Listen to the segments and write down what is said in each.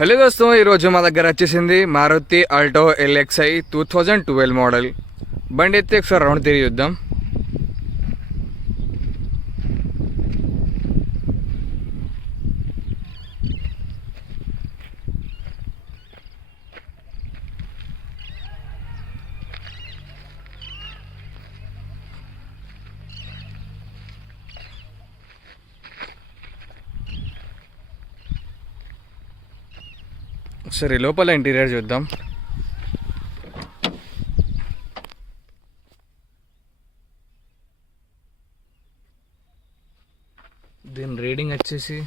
హలో దోస్తం, ఈరోజు మా దగ్గర వచ్చేసింది మారుతి ఆల్టో LXi 2012 మోడల్. బండి ఎత్తి ఒకసారి రౌండ్ తిరిగి చూద్దాం. సరే, లోపల ఇంటీరియర్ చూద్దాం. దీని రీడింగ్ వచ్చేసి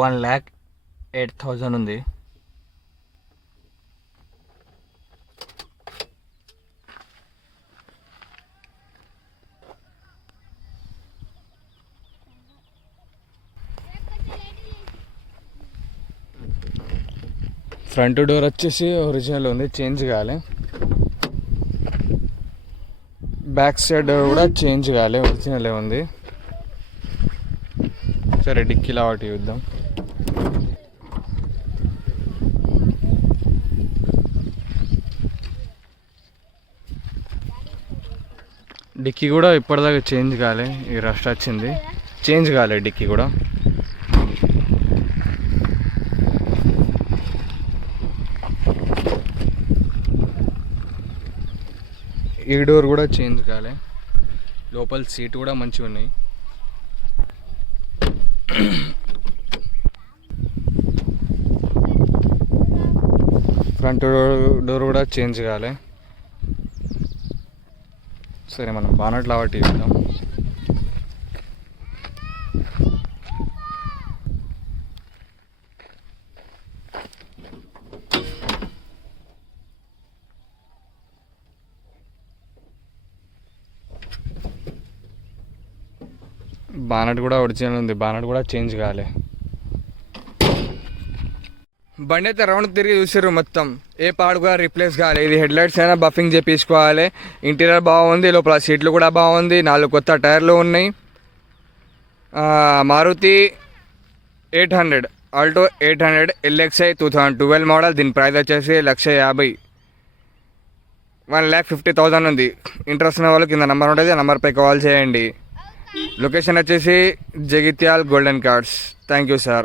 1,08,000 ఉంది. ఫ్రంట్ డోర్ వచ్చేసి ఒరిజినల్ ఉంది, చేంజ్ కాలే. బ్యాక్ సైడ్ డోర్ కూడా చేంజ్ కాలే, ఒరిజినలే ఉంది. సరే, డిక్కీలో ఒకటి చూద్దాం. డిక్కీ కూడా ఇప్పటిదాకా చేంజ్ కాలే, ఈ రస్ట్ వచ్చింది, చేంజ్ కాలే డిక్కీ కూడా. ఈ డోర్ కూడా చేంజ్ కాలే. లోపల సీట్ కూడా మంచిగా ఉన్నాయి. ఫ్రంట్ డోర్ కూడా చేంజ్ కాలే. సరే, మనం బానట్ లావట్టి చూద్దాం. బానట్ కూడా ఒరిజినల్ ఉంది, బానట్ కూడా చేంజ్ కాలే. బండి అయితే రౌండ్ తిరిగి చూసారు, మొత్తం ఏ పార్ట్ కూడా రీప్లేస్ కాలే. ఇది హెడ్ లైట్స్ అయినా బఫింగ్ చేయించుకోవాలి. ఇంటీరియర్ బాగుంది, లోపల సీట్లు కూడా బాగుంది, 4 కొత్త టైర్లు ఉన్నాయి. Maruti 800 Alto 800 LXi 2012 model. దీని ప్రైస్ వచ్చేసి 1,50,000, 1,50,000 ఉంది. ఇంట్రెస్ట్ ఉన్న వాళ్ళు కింద నెంబర్ ఉంటుంది, ఆ నెంబర్పై కాల్ చేయండి. లొకేషన్ వచ్చేసి Jagtial golden cards. Thank you sir.